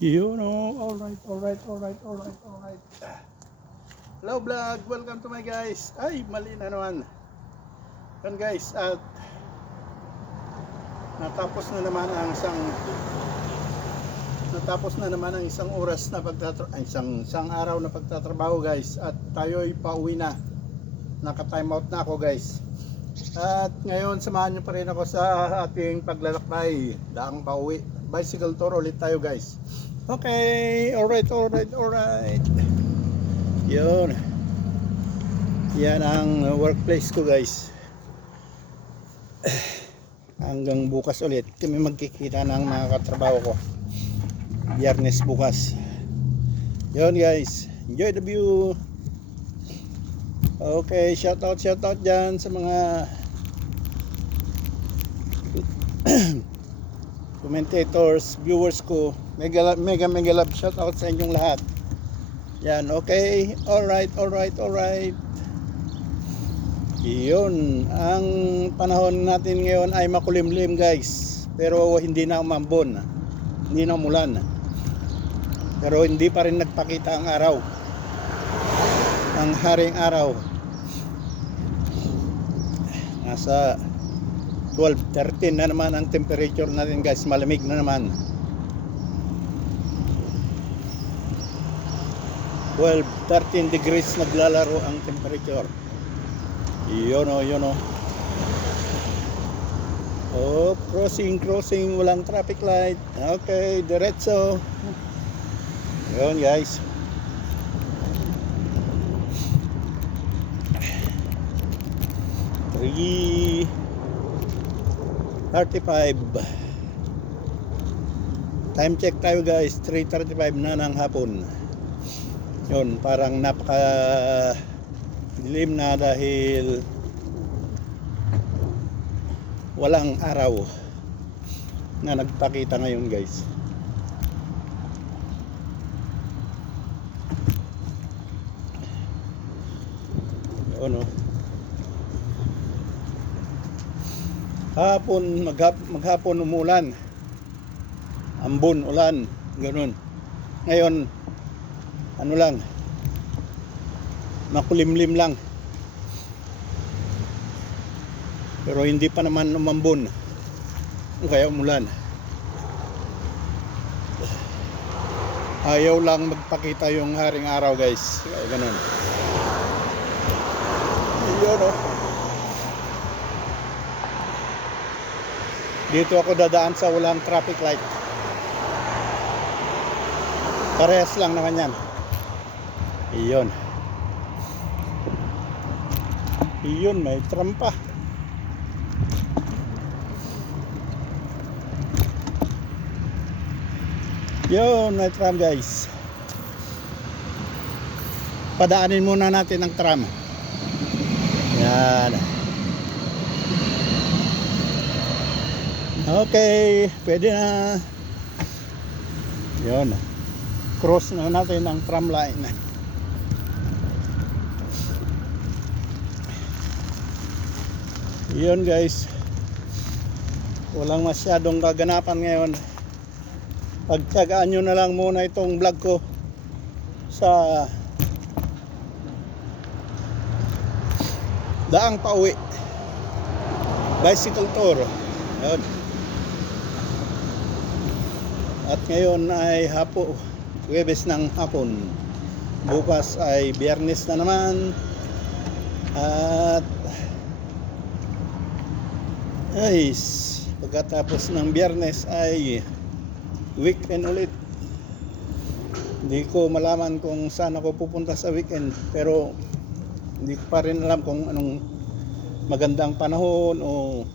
You know, alright. Hello vlog, welcome to my guys. Ay, mali na naman. Yan guys, at natapos na naman ang isang oras na isang araw na pagtatrabaho guys. At tayo'y pauwi na. Naka-time out na ako guys. At ngayon samahan nyo pa rin ako sa ating paglalakbay, daang pauwi. Bicycle tour ulit tayo guys. Okay, alright. Yun. Yan ang workplace ko guys. Hanggang bukas ulit kami magkikita ng mga katrabaho ko. Biyernes bukas. Yun guys. Enjoy the view. Okay, shout out dyan sa mga commentators, viewers ko. Mega love shout out sa inyong lahat. Yan, okay. Alright. Iyon, ang panahon natin ngayon ay makulimlim guys. Pero hindi na umambon. Hindi na umulan. Pero hindi pa rin nagpakita ang araw. Ang haring araw. Nasa 12-13 na naman ang temperature natin guys. Malamig na naman. 12-13 degrees naglalaro ang temperature. Yun o. Oh, crossing, walang traffic light. Okay, diretso. Yun guys. Three 35. Time check tayo guys, 3:35 na ng hapon. Yun, parang napaka dilim na dahil walang araw na nagpakita ngayon guys. Yun o. Maghapon umulan, ambon, ulan, ganun. Ngayon ano lang, makulimlim lang, pero hindi pa naman umambon, kaya umulan. Ayaw lang magpakita yung haring araw guys, kaya ganun. Yun o. Dito ako dadaan sa walang traffic light. Parehas lang naman yan. Iyon, may trampa. Yun, may tram guys. Padaanin muna natin ang tram. Yan. Okay, pwede na. Yun. Cross na natin ang tram line. Yun guys. Walang masyadong kaganapan ngayon. Pagtyagaan nyo na lang muna itong vlog ko sa daang pauwi. Bicycle tour. Yun. At ngayon ay Huwebes ng hapon. Bukas ay Biyernes na naman. At pagkatapos ng Biyernes ay weekend ulit. Hindi ko malaman kung saan ako pupunta sa weekend, pero hindi ko pa rin alam kung anong magandang panahon o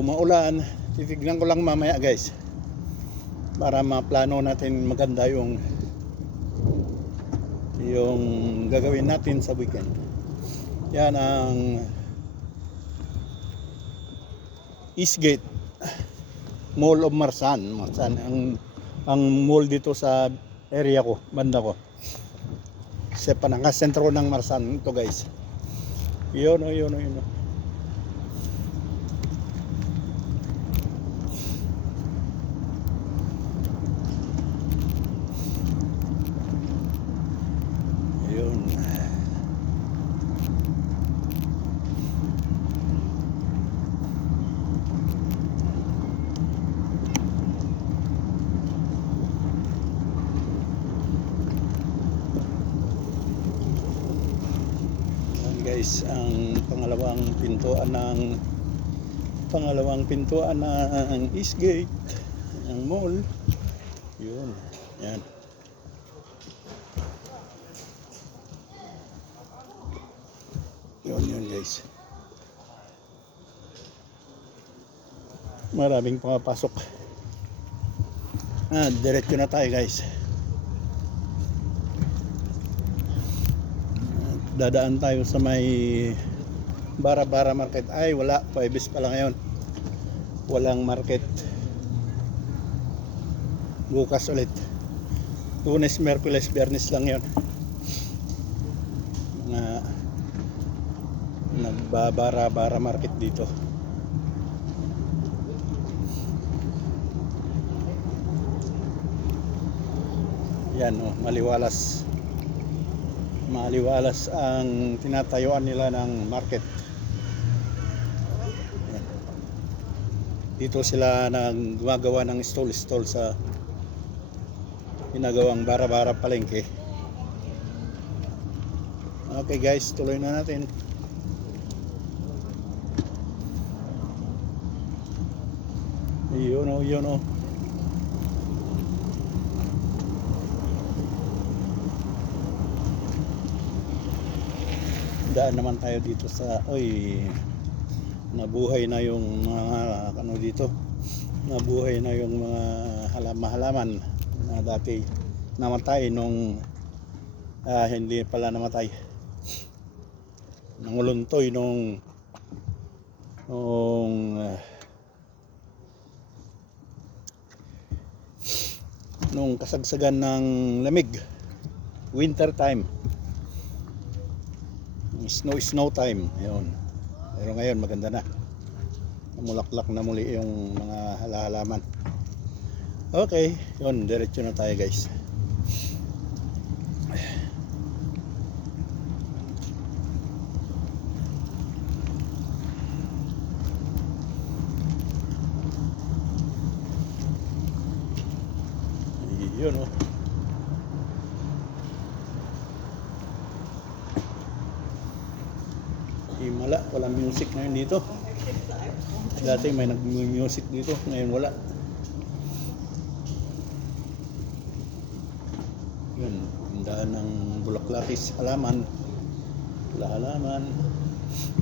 maulan. Titignan ko lang mamaya guys, para maplano natin maganda yung gagawin natin sa weekend. Yan ang Eastgate Mall of Marsan. Ang mall dito sa area ko, banda ko. Sa sentro ng Marsan ito guys. Yun. guys ang pangalawang pintuan ng Eastgate ng mall. Yun, yan. Yun guys. Maraming pumapasok. Diretso na tayo guys. Dadaan tayo sa may Bara-Bara Market. Ay wala, Huwebes pala ngayon. Walang market. Bukas ulit. Lunes, Miyerkules, Biyernes lang yon. Nagbabara-bara market dito. Yan maliwalas ang tinatayuan nila ng market. Yan. Dito sila gumagawa ng stall sa ginagawang bara-bara palengke. Okay guys, tuloy na natin. Yun o. Daan naman tayo dito sa nabuhay na yung mga dito. Nabuhay na yung mga halaman na dati namatay nung hindi pala namatay. Nanguluntoy nung kasagsagan ng lamig, winter time, snow time. Yun. Pero ngayon maganda na, namulaklak na muli yung mga halaman. Okay, yun, diretso na tayo guys. Yun o. Himala, walang music ngayon dito. Dati may nag-music dito, ngayon wala. Yun, tindahan ng bulaklakis, halaman,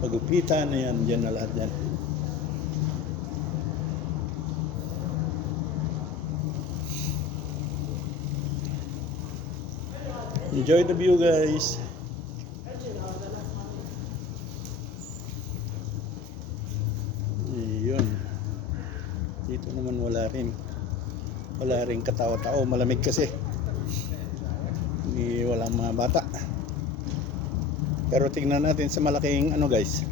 pagupitan, yan, dyan na lahat yan. Enjoy the view guys. Yun. Dito naman wala rin katao-tao, malamig kasi. Walang mga bata. Pero tingnan natin sa malaking guys.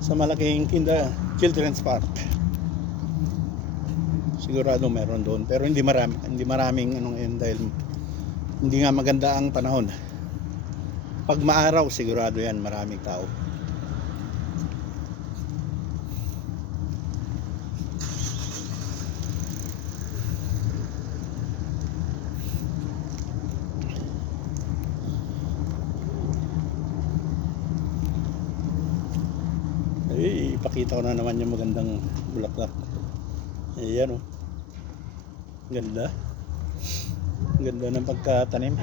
Sa malaking children's park. Sigurado meron doon, pero hindi maraming ngayon dahil hindi nga maganda ang panahon. Pag maaraw sigurado yan maraming tao. Ay, ipakita ko na naman yung magandang bulaklak. Ayan o. Ganda. Ganda ng pagkatanim.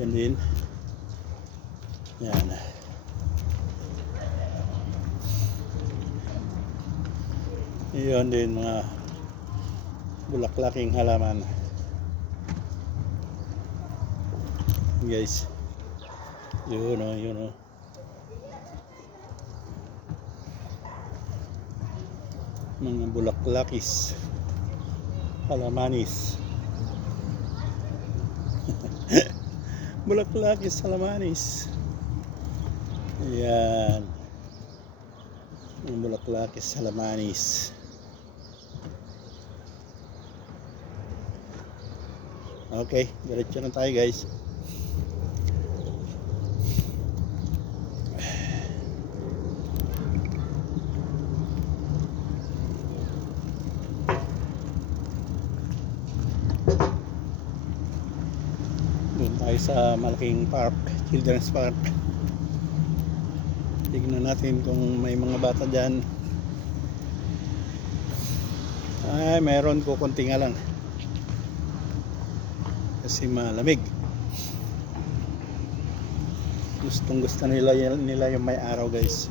Yan din. Yan. Yan din mga bulaklaking halaman. Guys. Yun o. Mga bulaklakis, halamanis. Bulaklakis, halamanis. Ayan. Mga bulaklakis, halamanis. Okay, diretso na tayo guys. Doon tayo tayo sa malaking park, children's park. Tignan natin kung may mga bata dyan. Ay, meron ko konti nga lang kasi malamig. Gustong gusto nila yung may araw, guys.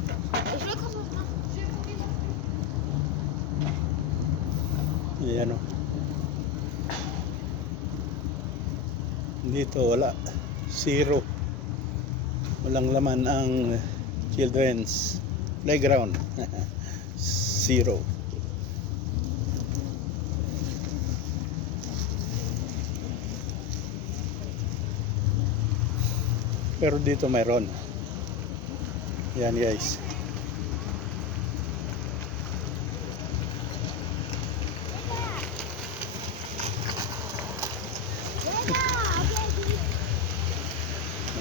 Ayan o. Dito wala, zero, walang laman ang children's playground. Zero. Pero dito mayroon. Yan, guys.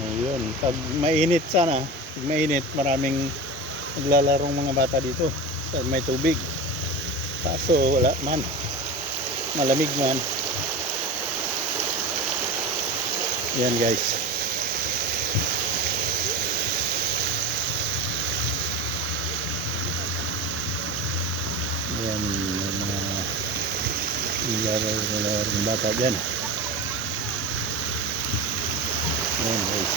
Ayun, pag mainit sana, pag mainit, maraming naglalarong mga bata dito sa may tubig. Kaso wala man, malamig man. Yan, guys. Yan, may mga naglalarong bata dyan. Ayan, guys.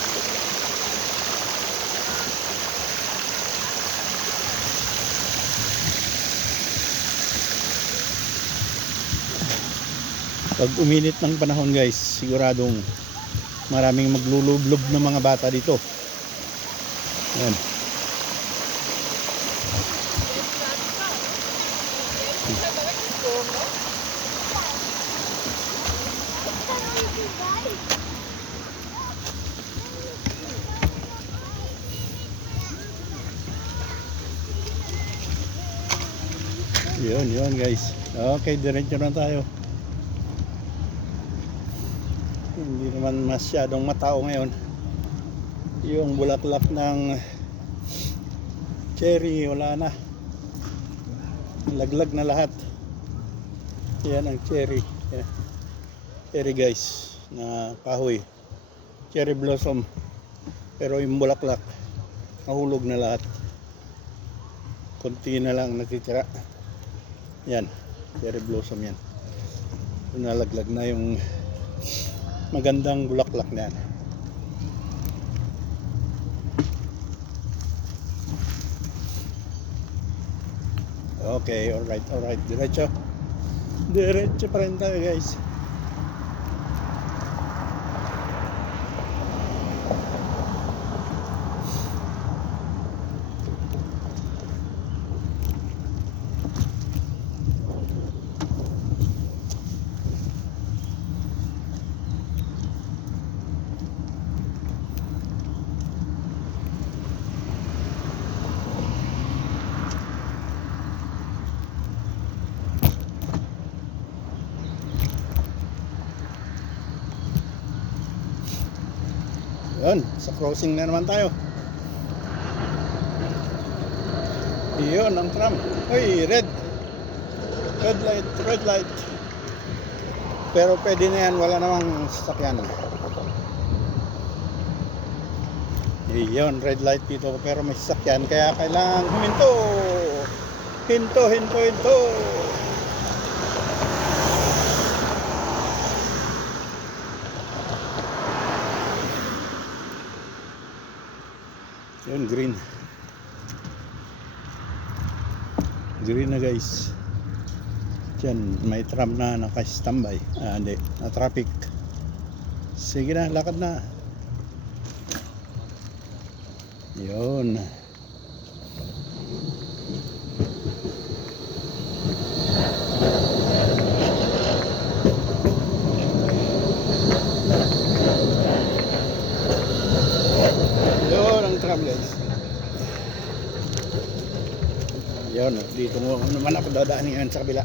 Pag uminit ng panahon, guys, siguradong maraming maglulublob ng mga bata dito. Ayan. Yun guys. Okay, diretso na tayo. Hindi naman masyadong matao ngayon. Yung bulaklak ng cherry wala na, laglag na lahat. Yan ang cherry. Yan. Cherry, guys, na kahoy, cherry blossom, pero yung bulaklak nahulog na lahat. Konti na lang natitira. Yan, cherry blossom yan. Nalaglag na yung magandang bulaklak na yan. Okay, alright. Diretso pa rin tayo, guys. Yun, sa crossing na naman tayo. Yun ang tram. Uy, red light. Pero pwede na yan, wala namang sasakyan. Yun, red light dito, pero may sasakyan, kaya kailangan huminto. Hinto. Yun, green na, guys. Diyan may tram na naka-standby. Hindi, na traffic. Sige na, lakad na. Yun. Guys. Yun, dito mo naman ako dadaanin ngayon sa kabila.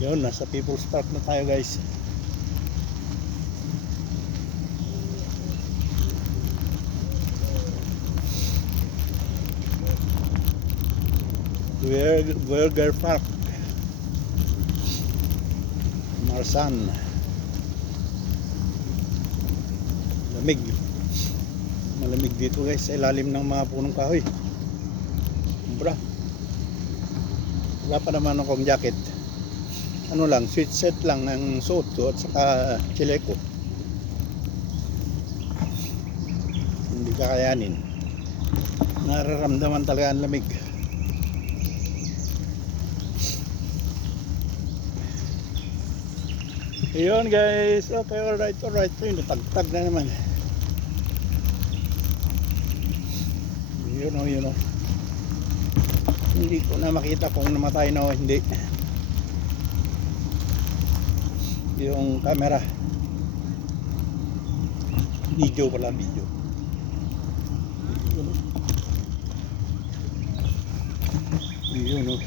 Yun, nasa People's Park na tayo, guys. Burger Park, Marsan. Malamig dito guys sa ilalim ng mga punong kahoy. Sobra. Wala pa naman akong jacket. Ano lang, sweatshirt lang ang suot ko at saka chileko. Hindi kakayanin. Nararamdaman talaga ang lamig. Ayun guys, okay, alright. Ayun, natagtag na naman. Yun o. Hindi ko na makita kung namatay na o hindi. Yung camera. Video pala, video. Yun o.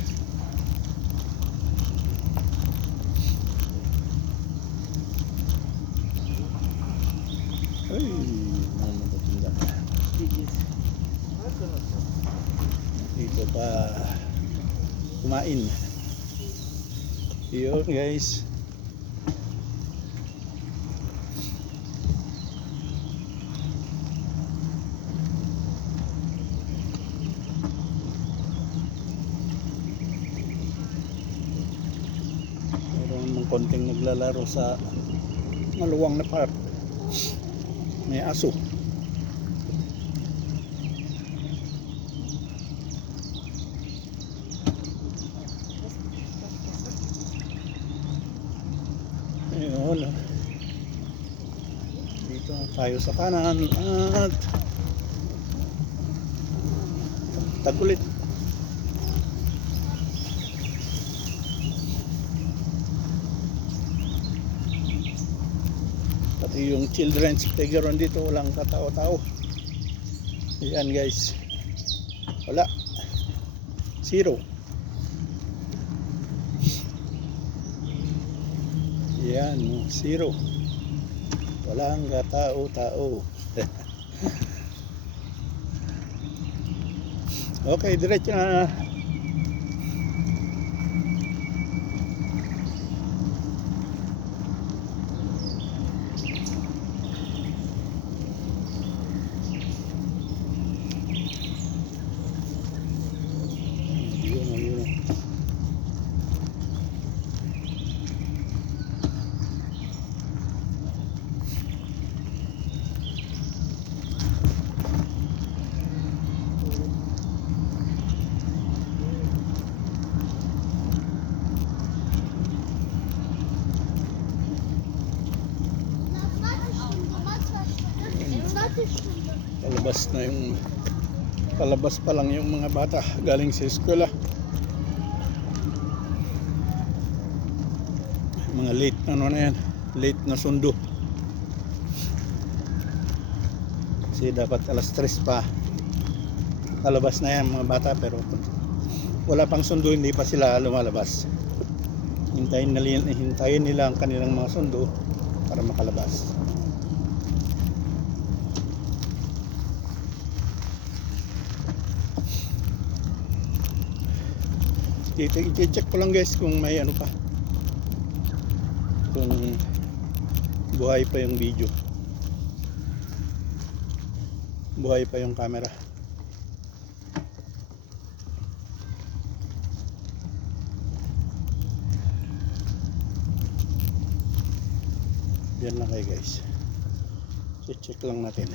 Ay, mga matatinda. Dito pa kumain. Yun guys. Meron ng konting naglalaro sa maluwang na park. May aso. Ayun. Dito tayo sa kanan at tagulit. Pati yung children's playground dito walang katao-tao. Ayan guys. Wala. Zero. Yan, zero. Walang katao-tao. Okay, diretso na. Palabas pa lang yung mga bata galing sa eskwela. Mga late na yan, late na sundo. Kasi dapat alas 3 pa palabas na yan mga bata, pero wala pang sundo, hindi pa sila lumalabas. Hintayin nila ang kanilang mga sundo para makalabas. I-check ko lang guys kung may ano pa, kung buhay pa yung video, buhay pa yung camera. Yan lang kayo guys, i-check lang natin.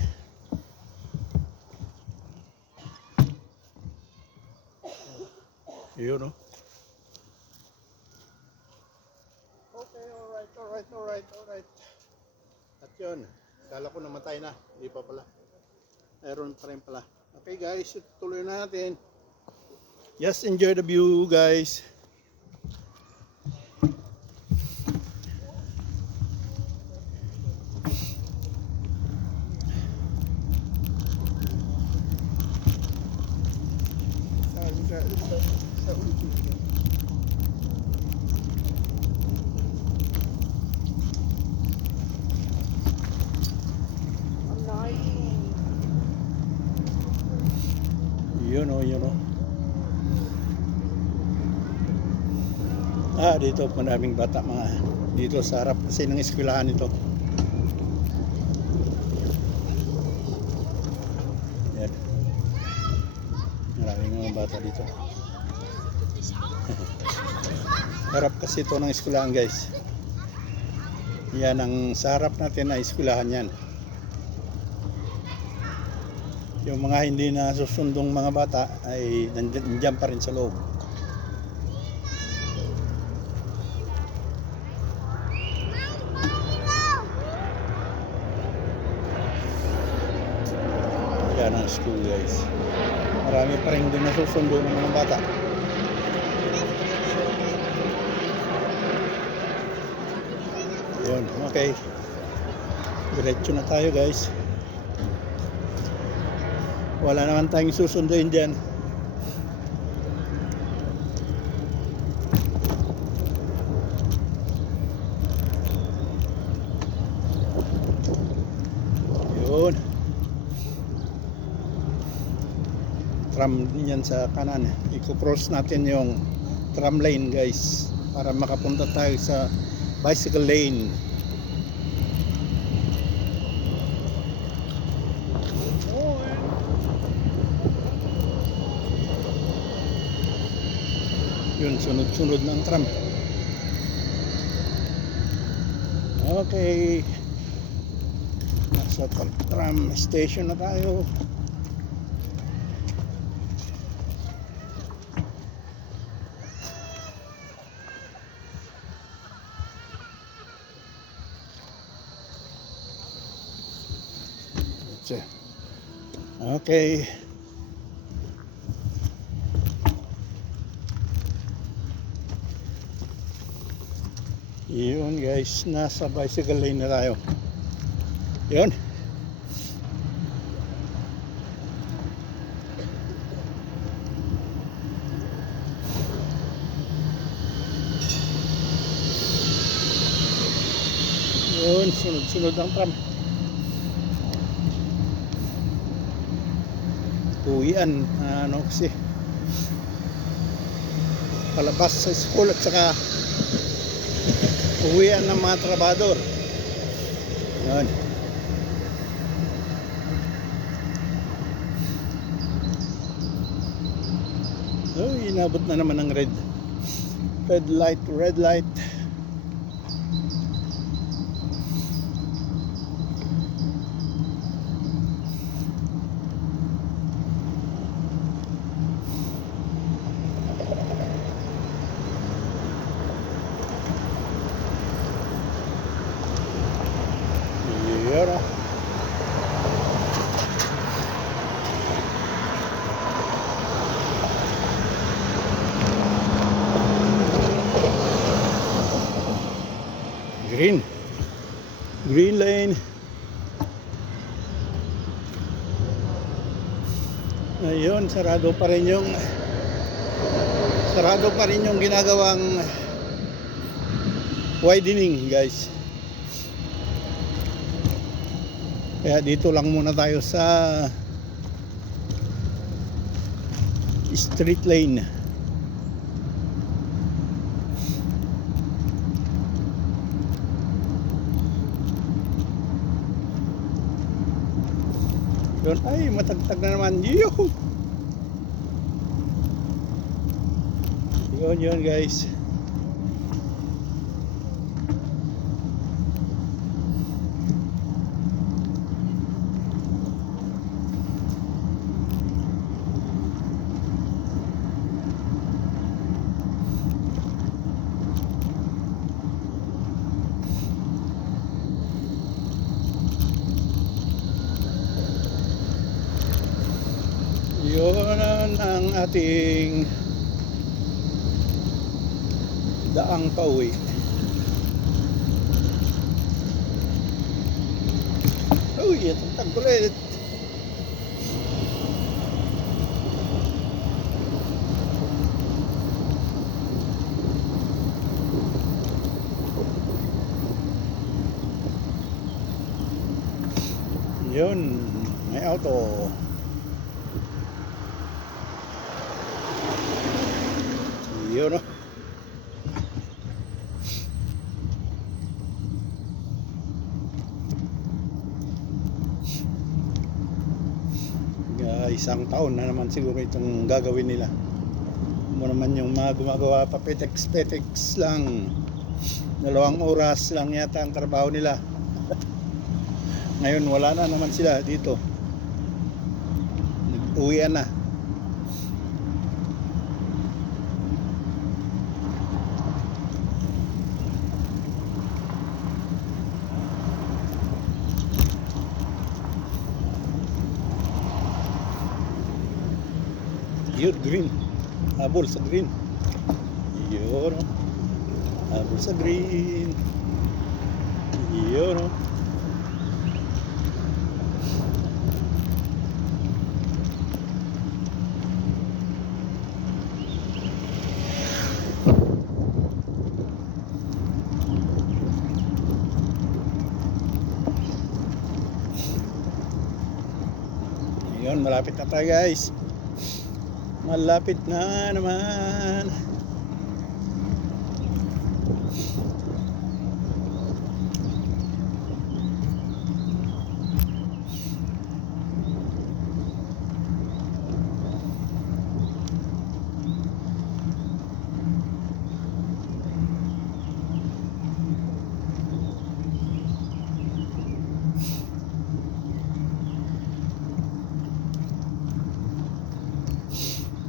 Yun o. Alright. At yun, kala ko namatay na, hindi pa pala. Meron pa rin pala. Okay guys, tuloy na natin. Just enjoy the view guys. Yun o. Dito maraming bata mga dito sa harap kasi ng eskwelahan ito. Yan. Maraming mga bata dito. Harap kasi ito ng eskwelahan guys. Yan ang sa harap natin na eskwelahan yan. Yung mga hindi na susundong mga bata ay nandiyan pa rin sa loob. Yan ang school guys. Marami pa rin hindi nasusundo ng mga bata. Yun, okay. Diretso na tayo guys. Wala naman tayong susunduin dyan. Yun. Tram din yan sa kanan. I-cross natin yung tram lane guys para makapunta tayo sa bicycle lane. Yun, sunod-sunod ng tram. Okay. Nasa tram station na tayo. Okay. Yun guys, nasa bicycle lane na tayo. Yun. Yun, sunod-sunod ang tram. Uwian, ano kasi palabas sa school at saka uwian ng mga trabador. Yan. Oh, inabot na naman ng red light, red light. Yara. Green lane. Ayun, sarado pa rin yung ginagawang widening guys. Kaya dito lang muna tayo sa street lane. Doon ay matagtag na naman. Yun guys. Yun ang ating daang pauwi. Uy, itong tagkulit. Yun, may auto. Yun o. isang taon na naman siguro itong gagawin nila. Mo naman yung mga gumagawa pa petex lang, 2 oras lang yata ang trabaho nila. Ngayon wala na naman sila dito, nag-uwian na. Yun, green. Habol sa green. Yun. Habol sa green. Yun. Yun, malapit na tayo guys. Malapit na naman.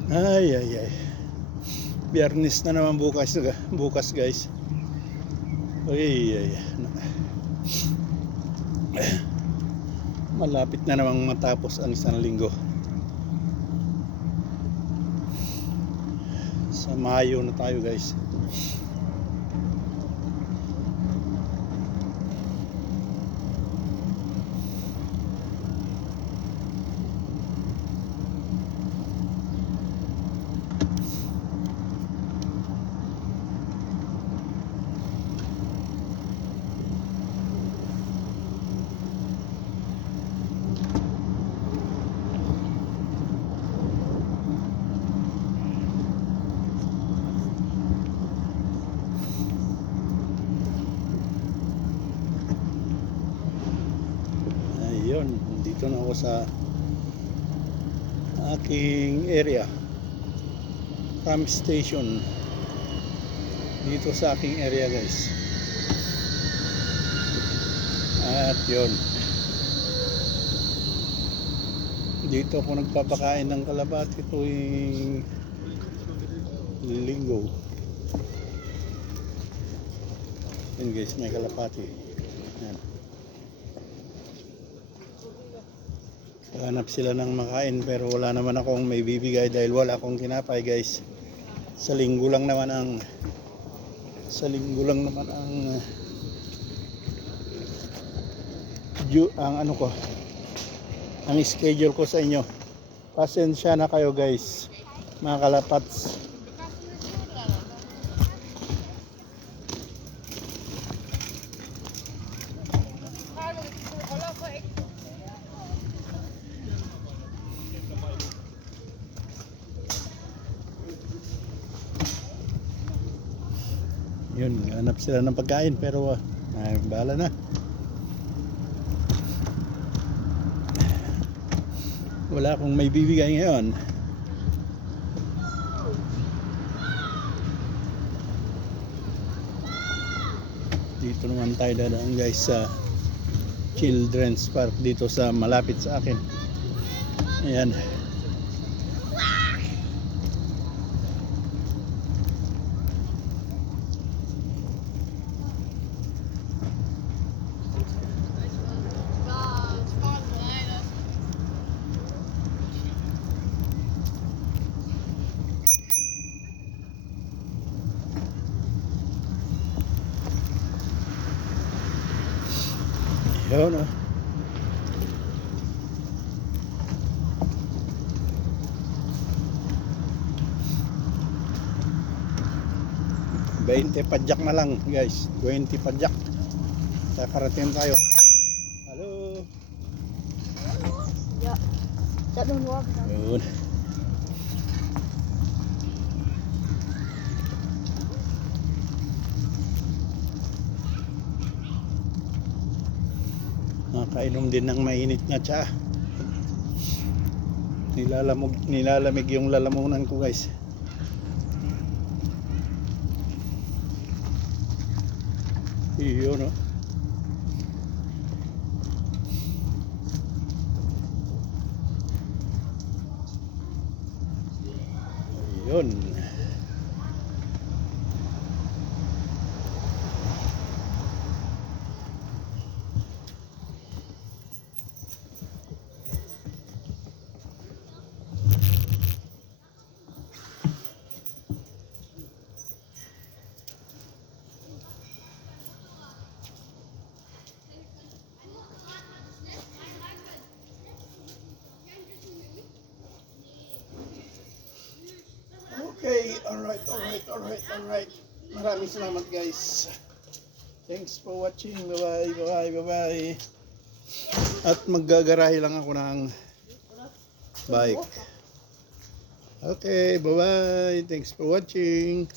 Ay. Biyernes na naman bukas guys. Ay. Malapit na namang matapos ang isang linggo. Sa Mayo na tayo guys. Ayun, dito na ako sa aking area, pump station dito sa aking area guys. At yun, dito ako nagpapakain ng kalabati tuwing linggo. Yun guys, may kalapati. Yan. Hanap sila ng makain pero wala naman akong may bibigay dahil wala akong tinapay guys. Sa linggo lang naman ang ano ko, ang schedule ko sa inyo. Pasensya na kayo guys, mga kalapats. Yun, hanap sila ng pagkain pero bahala na. Wala akong may bibigay ngayon. Dito naman tayo dadaan guys sa Children's Park dito sa malapit sa akin. Ayan. Yun o. $20 padyak na lang guys. 20 padyak. Kakarating tayo. Hello. Ya. Yun. Nakainom din ng mainit na tsa. Nilalamig yung lalamunan ko guys. Iyon oh. Yun. Okay, alright. Maraming salamat guys. Thanks for watching. Bye-bye. At maggagarahe lang ako ng bike. Okay, bye-bye. Thanks for watching.